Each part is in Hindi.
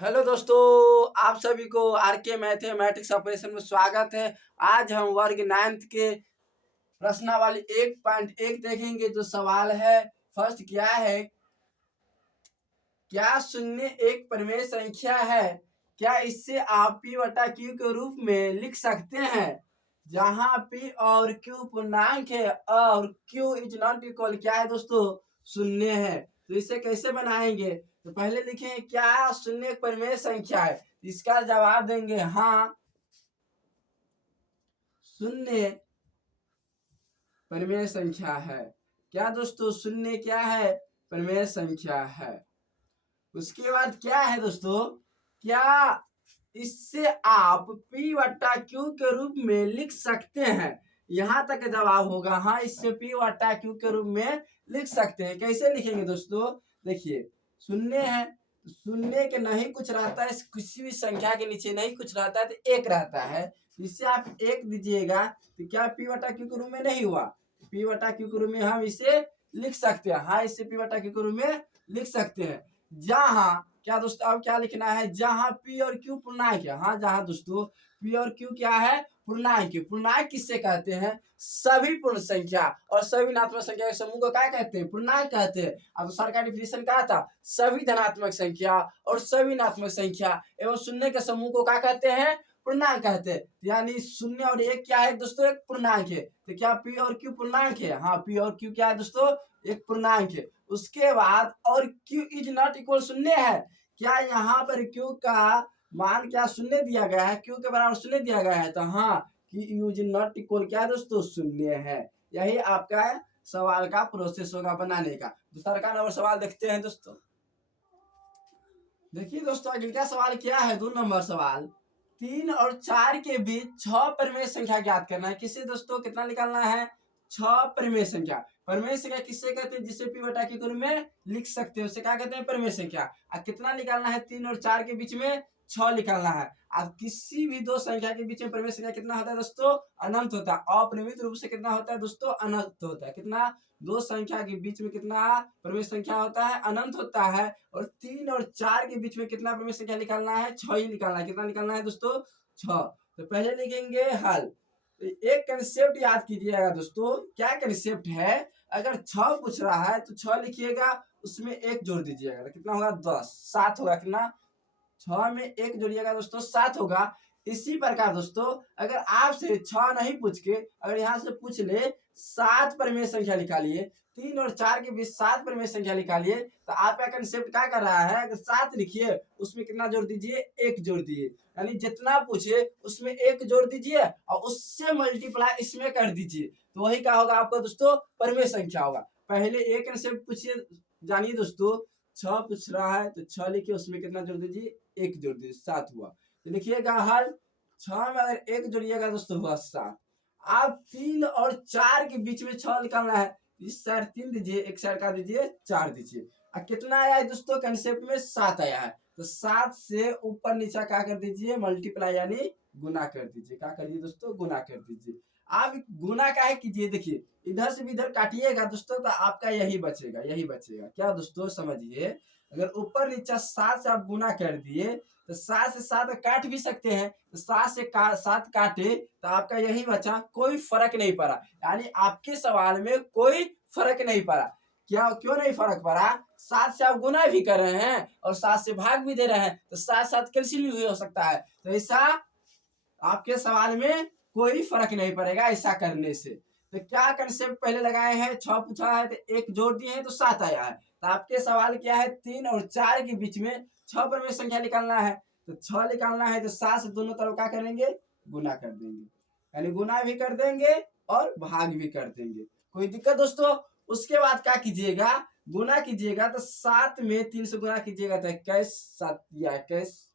हेलो दोस्तों, आप सभी को आर के मैथमेटिक्स ऑपरेशन में स्वागत है। आज हम वर्ग 9th के प्रश्नावली 1.1 देखेंगे। जो सवाल है फर्स्ट क्या है, क्या शून्य एक परिमेय संख्या है? क्या इससे आप p बटा q के रूप में लिख सकते हैं? जहां p और q पूर्णांक है और q इज नॉट इक्वल क्या है दोस्तों, शून्य है। तो इसे कैसे बनाएंगे? तो पहले लिखें क्या शून्य एक परिमेय संख्या है। इसका जवाब देंगे हाँ, शून्य परिमेय संख्या है। क्या दोस्तों, शून्य क्या है? परिमेय संख्या है। उसके बाद क्या है दोस्तों, क्या इससे आप p बट्टा q के रूप में लिख सकते हैं? यहां तक जवाब होगा हाँ, इससे p बट्टा q के रूप में लिख सकते हैं। कैसे लिखेंगे दोस्तों? देखिए, शून्य है, शून्य के नहीं कुछ रहता है, किसी भी संख्या के नीचे नहीं कुछ रहता है तो एक रहता है। इससे आप एक दीजिएगा तो क्या p बटा q के रूप में नहीं हुआ? p बटा q के रूप में हम इसे लिख सकते हैं। हाँ, इससे p बटा q के रूप में लिख सकते हैं। जहां क्या दोस्तों, अब क्या लिखना है? जहां p और q पूर्णांक है। हाँ, जहां दोस्तों p और q क्या है? पूर्णांक है। पूर्णांक किससे कहते हैं? सभी पूर्ण संख्या और सभी धनात्मक संख्या के समूह को क्या कहते हैं? पूर्णांक कहते हैं। अब सर का डिफिनेशन क्या था? सभी धनात्मक संख्या और सभी ऋणात्मक संख्या एवं शून्य के समूह को क्या कहते हैं? पूर्णांक कहते हैं। यानी शून्य और एक क्या है दोस्तों? एक पूर्णांक है। तो क्या p और q पूर्णांक है? हाँ, p और q क्या है दोस्तों? एक पूर्णांक है। उसके बाद और q इज नॉट इक्वल शून्य है। क्या यहाँ पर q का मान क्या शून्य दिया गया है? q के बराबर शून्य दिया गया है। तो हाँ, कि q इज नॉट इक्वल क्या है दोस्तों? शून्य है। यही आपका सवाल का प्रोसेस होगा बनाने का। दूसरा का नंबर सवाल देखते हैं दोस्तों। देखिए दोस्तों, अगला सवाल क्या है? 2 नंबर सवाल, 3 और 4 के बीच 6 परिमेय संख्या ज्ञात करना है। किसे दोस्तों कितना निकालना है? 6 परिमेय संख्या। परिमेय संख्या किससे कहते हैं? जिसे p बटा q के रूप में लिख सकते हैं, उसे क्या कहते हैं? परिमेय संख्या। अब कितना निकालना है? 3 और 4 के बीच में 6 निकालना है। अब किसी भी दो संख्या के बीच में परिमेय संख्या कितना होता है दोस्तों? अनंत होता है। अपरिमित रूप से कितना होता है दोस्तों? अनंत होता है। कितना? दो संख्या के बीच में कितना परिमेय संख्या होता है? अनंत होता है। और 3 और 4 के बीच में कितना परिमेय संख्या निकालना है? 6 ही निकालना है। कितना निकालना है दोस्तों? 6। तो पहले लिखेंगे हल। तो एक कंसेप्ट याद कीजिएगा दोस्तों। क्या कंसेप्ट है? अगर 6 पूछ रहा है तो 6 लिखिएगा, उसमें 1 जोड़ दीजिएगा तो कितना होगा? 10। 7 होगा। कितना? 6 में 1 जोड़िएगा दोस्तों, 7 होगा। इसी प्रकार दोस्तों, अगर आपसे 6 नहीं पूछ के अगर यहाँ से पूछ ले 7 परिमेय संख्या निकालिए, 3 और 4 के बीच 7 परिमेय संख्या निकालिए, तो आपका कंसेप्ट क्या कर रहा है? अगर 7 लिखिए, उसमें कितना जोड़ दीजिए? 1 जोड़ दीजिए। यानी जितना पूछे उसमें 1 जोड़ दीजिए और उससे मल्टीप्लाई इसमें कर दीजिए, तो वही क्या होगा आपका दोस्तों? परिमेय संख्या होगा। पहले एक कंसेप्ट पूछिए, जानिए दोस्तों। 6 पूछ रहा है तो 6 लिखिए, उसमें कितना जोड़ दीजिए? 1 जोड़ दीजिए, 7 हुआ। तो लिखिएगा हल। 6 में अगर 1 जोड़िएगा दोस्तों हुआ 7। आप 3 और 4 के बीच में 6 निकालना है। इस साइड 3 दीजिए, एक साइड का दीजिए 4 दीजिए। अब कितना आया है दोस्तों? कंसेप्ट में 7 आया है। तो 7 से ऊपर नीचे क्या कर दीजिए? मल्टीप्लाई यानी गुना कर दीजिए। क्या करिए दोस्तों? गुना कर दीजिए। आप गुना काहे कीजिए? देखिए, इधर से भी इधर काटिएगा दोस्तों तो आपका यही बचेगा, यही बचेगा। क्या दोस्तों समझिए, अगर ऊपर नीचे 7 से आप गुना कर दिए तो 7 से 7 काट भी सकते हैं। तो 7 से 7 काटे तो आपका यही बचा, कोई फर्क नहीं पड़ा। यानी आपके सवाल में कोई फर्क नहीं पड़ा। क्या क्यों नहीं फर्क पड़ा? 7 से आप गुना भी कर रहे हैं और 7 से भाग भी दे रहे हैं, तो 7 7 कैंसिल भी हो सकता है। तो ऐसा आपके सवाल में कोई फर्क नहीं पड़ेगा ऐसा करने से। तो क्या कंसेप्ट पहले लगाए हैं? 6 पूछा है तो 1 जोड़ दिए हैं तो 7 आया है। तो आपके सवाल क्या है? 3 और 4 के बीच में 6 परिमेय संख्या निकालना है। तो 6 निकालना है तो 7 से दोनों तरफ क्या करेंगे? गुना कर देंगे। यानी गुना भी कर देंगे और भाग भी कर देंगे। कोई दिक्कत दोस्तों? उसके बाद क्या कीजिएगा? गुना कीजिएगा तो 7 में 3 से गुना कीजिएगा तो 21 7 या 21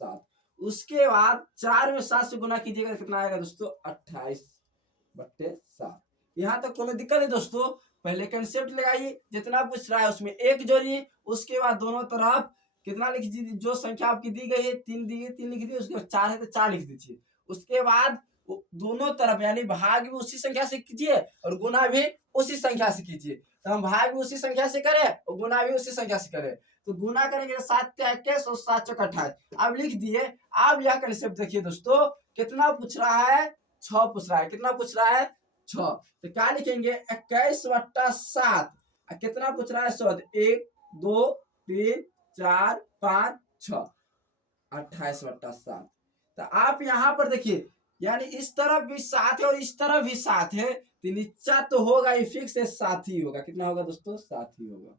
7। उसके बाद 4 में 7 से गुना कीजिएगा तो कितना आएगा दोस्तों? 28/7। यहाँ तक कोई दिक्कत है दोस्तों? पहले कंसेप्ट लगाइए, जितना पूछ रहा है उसमें 1 जोड़िए। उसके बाद दोनों तरफ कितना लिख दीजिए? जो संख्या आपकी दी गई है 3 दी गई, 3 लिख दीजिए। उसके बाद 4 है तो 4 लिख दीजिए। उसके बाद दोनों तरफ यानी भाग भी उसी संख्या से कीजिए और गुना भी उसी संख्या से कीजिए। तो हम भाग भी उसी संख्या से करें और गुना भी उसी संख्या से करें। तो गुना करेंगे 7×21 और 7×28। अब लिख दिए। अब यह कंसेप्ट देखिए दोस्तों, कितना पूछ रहा है, 6 पूछ रहा है। कितना पूछ रहा है, 6। तो क्या लिखेंगे, 21/7। कितना पूछ रहा है, 100। 1 2 3 4 5 6, 28/7। तो आप यहाँ पर देखिए, यानी इस तरफ भी 7 है और इस तरफ भी 7 है, तो नीचा तो होगा ही, फिक्स है 7 ही होगा। कितना होगा दोस्तों, 7 ही होगा।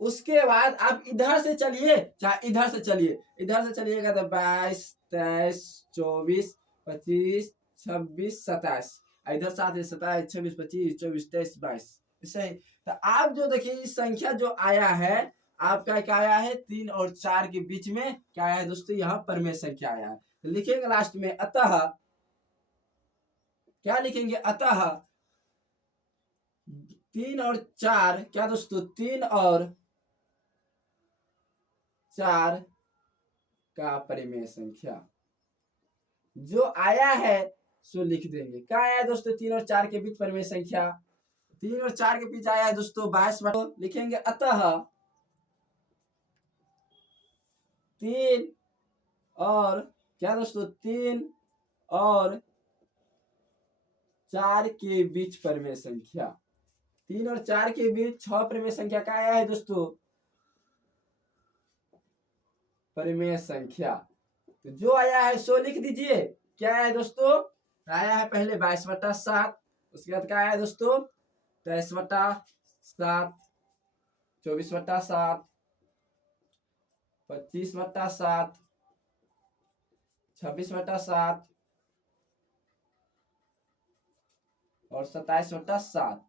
उसके बाद आप इधर से चलिए, चाहे इधर से चलिए, इधर से चलिएगा तो 22 23 24 25 26 27, इधर 7 है, 27 26 25 24 23 22। सही। तो आप जो देखिए इस संख्या जो आया है आपका, क्या आया है, 3 और 4 के बीच में क्या आया है दोस्तों, यहाँ परमेय संख्या आया है। तो लिखेंगे लास्ट में अतः, क्या लिखेंगे, अतः 3 और 4, क्या दोस्तों, 3 और 4 का परिमेय संख्या जो आया है सो लिख देंगे। क्या आया है दोस्तों, 3 और 4 के बीच परिमेय संख्या, 3 और 4 के बीच आया है दोस्तों 22। लिखेंगे अतः 3 और, क्या दोस्तों, 3 और 4 के बीच परिमेय संख्या, 3 और 4 के बीच 6 परिमेय संख्या का आया है दोस्तों, परिमेय संख्या। तो जो आया है सो लिख दीजिए। क्या आया है दोस्तों, आया है पहले 22/7, उसके बाद क्या आया है दोस्तों, 23/7, 24/7, 25/7, 26/7 और 27/7।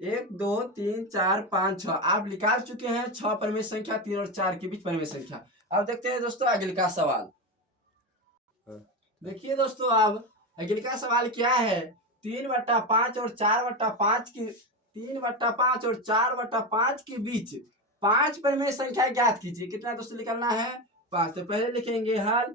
1 2 3 4 5 6 आप निकाल चुके हैं 6 परिमेय संख्या, 3 और 4 के बीच परिमेय संख्या। अब देखते हैं दोस्तों अगले का सवाल। देखिए दोस्तों, अब अगले का सवाल क्या है, 3/5 और 4/5 की, 3/5 और 4/5 के बीच 5 परिमेय संख्या ज्ञात कीजिए। कितना दोस्तों निकलना है, 5। तो पहले लिखेंगे हल।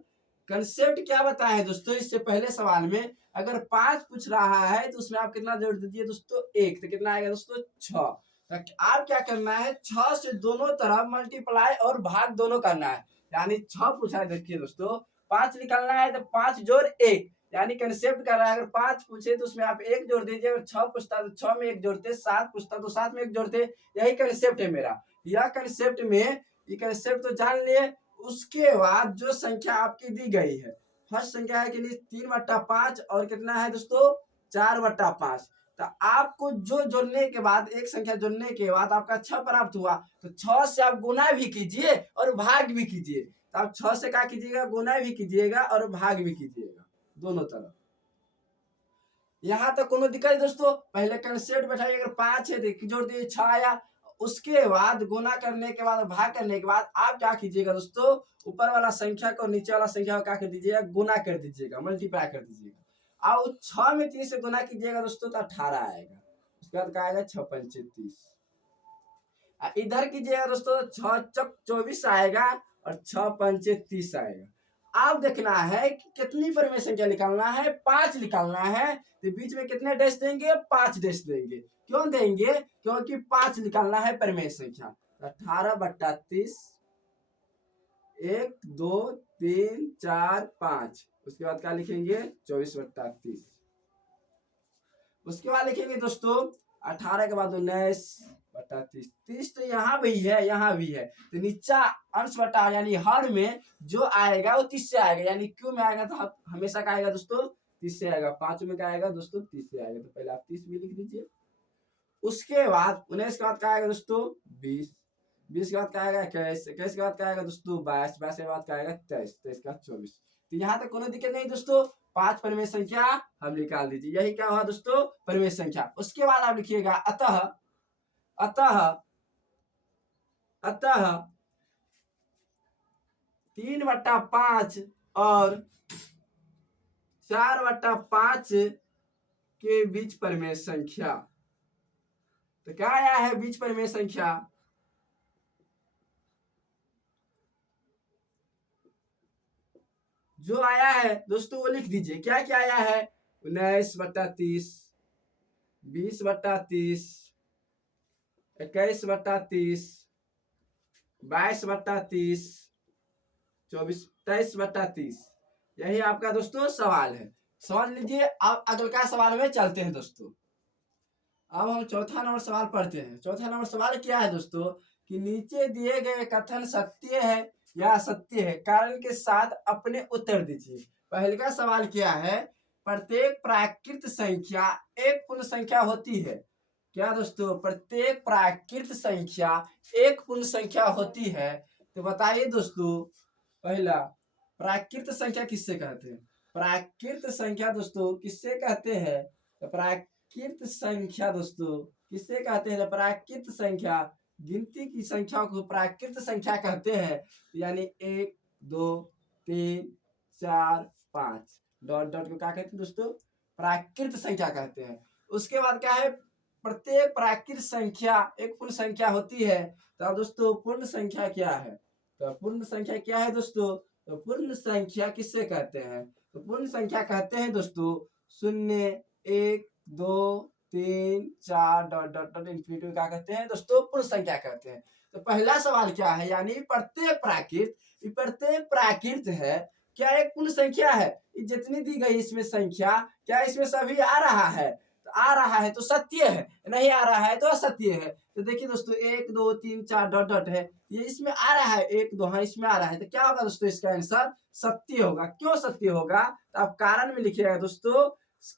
कंसेप्ट क्या बताए दोस्तों, इससे पहले सवाल में अगर 5 पूछ रहा है तो उसमें आप कितना जोड़ दीजिए दोस्तों, 1। तो कितना आएगा दोस्तों, 6। तो आप क्या करना है, 6 से दोनों तरफ मल्टीप्लाई और भाग दोनों करना है। यानी 6 पूछा है, देखिए दोस्तों 5 निकालना है तो 5 जोड़ 1, यानी कंसेप्ट कर रहा है। अगर 5 पूछे तो उसमें आप 1 जोड़ दीजिए, अगर 6 पूछता तो 6 में 1 जोड़ते, 7 पूछता तो 7 में 1 जोड़ते। यही कंसेप्ट है मेरा। यह कंसेप्ट में, ये कंसेप्ट तो जान लिए। उसके बाद जो संख्या आपकी दी गई है, फर्स्ट संख्या है कि नहीं, 3/5 और कितना है दोस्तों, 4/5। तो आपको जो जोड़ने के बाद, एक संख्या जोड़ने के बाद आपका 6 प्राप्त हुआ, तो 6 से आप गुना भी कीजिए और भाग भी कीजिए। तो आप 6 से क्या कीजिएगा, गुना भी कीजिएगा और भाग भी कीजिएगा, दोनों तरफ। यहाँ तक कोनो दिक्कत है दोस्तों, पहले कंसेप्ट बैठाइए। अगर 5 है तो जोड़ दिए, 6 आया। उसके बाद गुना करने के बाद, भाग करने के बाद आप क्या कीजिएगा दोस्तों, ऊपर वाला संख्या को नीचे वाला संख्या को क्या कर दीजिएगा, गुना कर दीजिएगा, मल्टीप्लाई कर दीजिएगा। और 6 में 3 से गुना कीजिएगा दोस्तों तो 18 आएगा। उसके बाद क्या आएगा, 6×5 = 30। इधर कीजिएगा दोस्तों, 6×4 = 24 आएगा और 6×5 = 30 आएगा। अब देखना है कि कितनी परिमेय संख्या निकालना है, 5 निकालना है। तो बीच में कितने डैश देंगे, 5 डैश देंगे। क्यों देंगे, क्योंकि 5 निकालना है परिमेय संख्या। 18/30, 1 2 3 4 5। उसके बाद क्या लिखेंगे, 24/30। उसके बाद लिखेंगे दोस्तों 18 के बाद 19/30। 30 तो यहाँ भी है, यहाँ भी है। तो नीचा अंश बटा, यानी हर में जो आएगा वो 30 से आएगा, यानी क्यों में आएगा तो हमेशा का आएगा दोस्तों, 30 से आएगा। 5 में क्या आएगा दोस्तों, 30 से आएगा। तो पहले आप 30 भी लिख दीजिए। उसके बाद 19 के बाद क्या आएगा दोस्तों, 20। 20 के बाद क्या आएगा, 21। 21 के बाद क्या आएगा दोस्तों, 22। 22 के बाद क्या आएगा, 23। 23 के बाद 24। तो यहाँ तक कोई दिक्कत नहीं दोस्तों। 5 परिमेय संख्या हम निकाल दीजिए। यही क्या हुआ दोस्तों, परिमेय संख्या। उसके बाद आप लिखिएगा अतः, अतः, अतः 3/5 और 4/5 के बीच परिमेय संख्या। तो क्या आया है बीच परिमेय संख्या, जो आया है दोस्तों वो लिख दीजिए। क्या क्या आया है, 19/30, 20/30, 21/30, 22/30, 23/30। यही आपका दोस्तों सवाल है। समझ लीजिए। अब अगला सवाल में चलते हैं दोस्तों। अब हम चौथा नंबर सवाल पढ़ते हैं। चौथा नंबर सवाल क्या है दोस्तों कि नीचे दिए गए कथन सत्य है या असत्य है, कारण के साथ अपने उत्तर दीजिए। पहले का सवाल क्या है, प्रत्येक प्राकृत संख्या एक पूर्ण संख्या होती है। क्या दोस्तों, प्रत्येक प्राकृत संख्या एक पूर्ण संख्या होती है। तो बताइए दोस्तों, पहला प्राकृत संख्या किससे कहते हैं? प्राकृत संख्या दोस्तों किससे कहते हैं? तो प्राकृत संख्या दोस्तों किससे कहते हैं? तो प्राकृत संख्या, गिनती की संख्या को प्राकृत संख्या कहते हैं। यानी 1 2 3 4 5 डॉट डॉट को क्या कहते हैं दोस्तों? प्राकृत संख्या कहते हैं। उसके बाद क्या है, प्रत्येक प्राकृत संख्या एक पूर्ण संख्या होती है। तो अब दोस्तों पूर्ण संख्या क्या है? तो पूर्ण संख्या क्या है दोस्तों? तो पूर्ण संख्या किससे कहते हैं? तो पूर्ण संख्या कहते हैं दोस्तों 0 1 2 3 4 डॉट डॉट डॉट इन्फिनिटी क्या कहते हैं दोस्तों? पूर्ण संख्या कहते हैं। तो पहला सवाल क्या है, यानी प्रत्येक प्राकृत है क्या एक पूर्ण संख्या है? जितनी दी गई इसमें संख्या, क्या इसमें सभी आ रहा है? तो आ रहा है तो सत्य है, नहीं आ रहा है तो असत्य है। तो देखिए दोस्तों 1 2 3 4 डॉट डॉट है, ये इसमें आ रहा है 1 2, हाँ इसमें आ रहा है। तो क्या होगा दोस्तों? इसका आंसर सत्य होगा। क्यों सत्य होगा? तो आप कारण में लिखिएगा दोस्तों।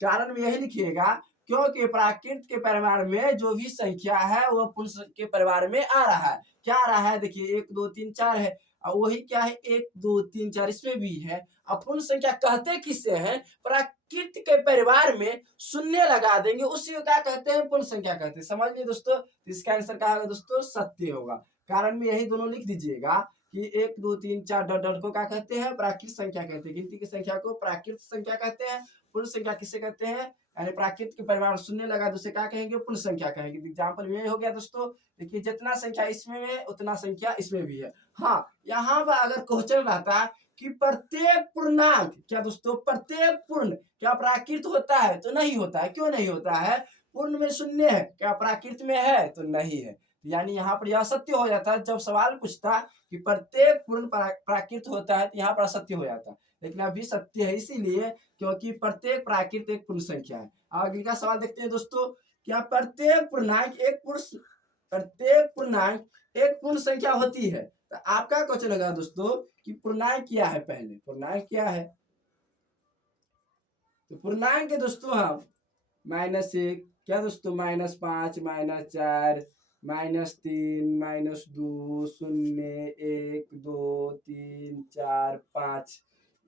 कारण में यही लिखिएगा क्योंकि प्राकृत के परिवार में जो भी संख्या है वो पूर्ण के परिवार में आ रहा है। क्या आ रहा है? देखिए 1 2 3 4 है, और वही क्या है 1 2 3 4 इसमें भी है। अब पूर्ण संख्या कहते किससे हैं? प्राकृत के परिवार में शून्य लगा देंगे, उसी को क्या कहते हैं? पूर्ण संख्या कहते हैं। समझ लिए दोस्तों? इसका आंसर क्या होगा दोस्तों? सत्य होगा। कारण में यही दोनों लिख दीजिएगा कि 1 2 3 4 डॉट डॉट को क्या कहते हैं? प्राकृत संख्या कहते हैं। गिनती की संख्या को प्राकृत संख्या कहते हैं। पूर्ण संख्या किसे कहते हैं? यानी प्राकृत के परिवार शून्य लगा तो उसे क्या कहेंगे? पूर्ण संख्या कहेंगे। एग्जाम्पल में हो गया दोस्तों। देखिए जितना संख्या इसमें है उतना संख्या इसमें भी है। हाँ, यहाँ पर अगर क्वेश्चन रहता कि प्रत्येक पूर्णांक, क्या दोस्तों प्रत्येक पूर्ण क्या प्राकृत होता है? तो नहीं होता है। क्यों नहीं होता है? पूर्ण में शून्य है, क्या प्राकृत में है? तो नहीं है। यानी यहाँ पर यह सत्य हो जाता है। जब सवाल पूछता कि प्रत्येक पूर्ण प्राकृत होता है तो यहाँ पर असत्य हो जाता है, लेकिन अभी सत्य है इसीलिए क्योंकि प्रत्येक प्राकृत एक पूर्ण संख्या है। आगे का सवाल देखते हैं दोस्तों। क्या प्रत्येक पूर्णांक एक पूर्ण संख्या होती है? तो आपका क्वेश्चन होगा दोस्तों कि पूर्णांक क्या है? पहले पूर्णांक क्या है? तो पूर्णांक के दोस्तों हम -1, क्या दोस्तों -5 -4 -3 -2 0 1 2 3 4 5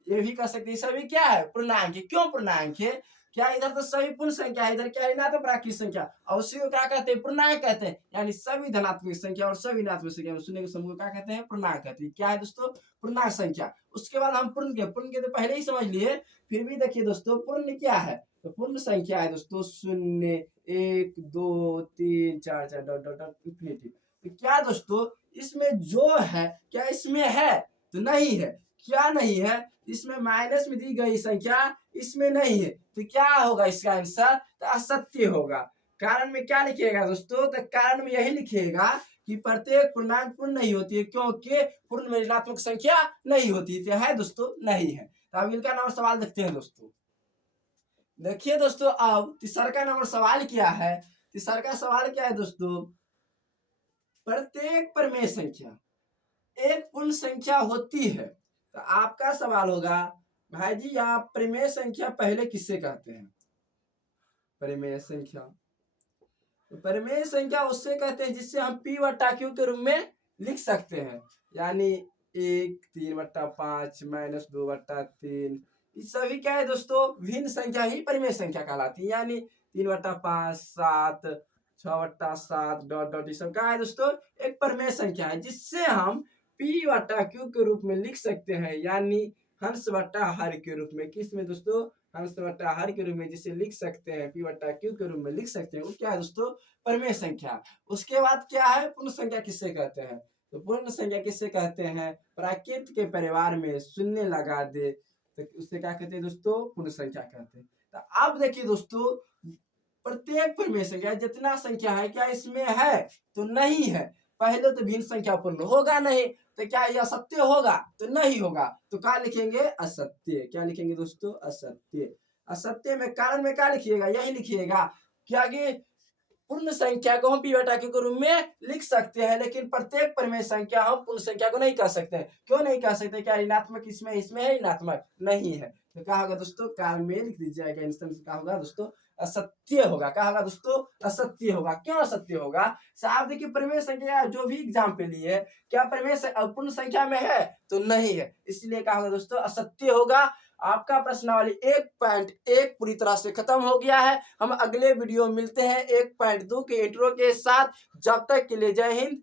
ये भी कह सकते हैं। सभी क्या है? पूर्णांक है। क्यों पूर्णांक है? क्या इधर तो सभी पूर्ण संख्या है, इधर क्या है? ना तो प्राकृत संख्या, और उसी को क्या कहते हैं? पूर्णांक कहते हैं। यानी सभी धनात्मक संख्या और सभी ऋणात्मक संख्या शून्य के समूह को क्या कहते हैं? पूर्णांक कहते हैं। क्या है दोस्तों? पूर्णांक संख्या। उसके बाद हम पूर्ण के तो पहले ही समझ लिए, फिर भी देखिए दोस्तों पूर्ण क्या है? तो पूर्ण संख्या है दोस्तों 0 1 2 3 4 4 डॉट डॉट डॉट इन्फिनिटी। तो क्या दोस्तों इसमें जो है क्या इसमें है? तो नहीं है। क्या नहीं है? इसमें माइनस में दी गई संख्या इसमें नहीं है। तो क्या होगा इसका आंसर? तो असत्य होगा। कारण में क्या लिखिएगा दोस्तों? तो कारण में यही लिखिएगा कि प्रत्येक पूर्णांक पूर्ण नहीं होती है क्योंकि पूर्ण में ऋणात्मक संख्या नहीं होती है दोस्तों, नहीं है। तो अब इनका नंबर सवाल देखते हैं दोस्तों। देखिए दोस्तों अब तीसरा नंबर सवाल क्या है? तीसरा सवाल क्या है दोस्तों? प्रत्येक परिमेय संख्या एक पूर्ण संख्या होती है। तो आपका सवाल होगा भाई जी आप परिमेय संख्या पहले किससे कहते हैं? परिमेय संख्या, तो परिमेय संख्या उससे कहते हैं जिससे हम p बटा q के रूप में लिख सकते हैं। यानी 1 3/5 -2/3 ये सभी क्या है दोस्तों? भिन्न संख्या ही परिमेय संख्या कहलाती है। यानी 3/5 7 6/7 डॉट डॉट ये सब क्या है दोस्तों? एक परिमेय संख्या है जिससे हम p बटा q के रूप में लिख सकते हैं। यानी हंस बटा हर के रूप में। किस में दोस्तों? हंस बटा हर के रूप में जिसे लिख सकते हैं, p बटा q के रूप में लिख सकते हैं, वो क्या है दोस्तों? परिमेय संख्या। उसके बाद क्या है? पूर्ण संख्या किससे कहते हैं? तो पूर्ण संख्या किससे कहते हैं? प्राकृत के परिवार में शून्य लगा दे तो उससे क्या कहते हैं दोस्तों? पूर्ण संख्या कहते हैं। तो अब देखिए दोस्तों प्रत्येक परिमेय संख्या जितना संख्या है क्या इसमें है तो नहीं है। पहले तो भिन्न संख्या पूर्ण होगा नहीं, तो क्या यह असत्य होगा तो नहीं होगा, तो क्या लिखेंगे असत्य। क्या लिखेंगे दोस्तों असत्य। असत्य में कारण में क्या लिखिएगा यही लिखिएगा, क्या कि पूर्ण संख्या को हम पी बटा क्यू के रूप में लिख सकते हैं, लेकिन प्रत्येक परिमेय संख्या हम पूर्ण संख्या को नहीं कह सकते। क्यों नहीं कह सकते, क्या ऋणात्मक इसमें है ऋणात्मक नहीं है, तो क्या होगा दोस्तों कारण में लिख दीजिएगा। इंस्टेंस क्या होगा दोस्तों असत्य होगा। क्या होगा दोस्तों असत्य होगा। क्यों असत्य होगा, साहब देखिए परिमेय संख्या जो भी एग्जाम पे लिए क्या परिमेय पूर्ण संख्या में है तो नहीं है, इसलिए क्या होगा दोस्तों असत्य होगा। आपका प्रश्नावली 1.1 पूरी तरह से खत्म हो गया है। हम अगले वीडियो में मिलते हैं 1.2 के इंट्रो के साथ। जब तक के लिए जय हिंद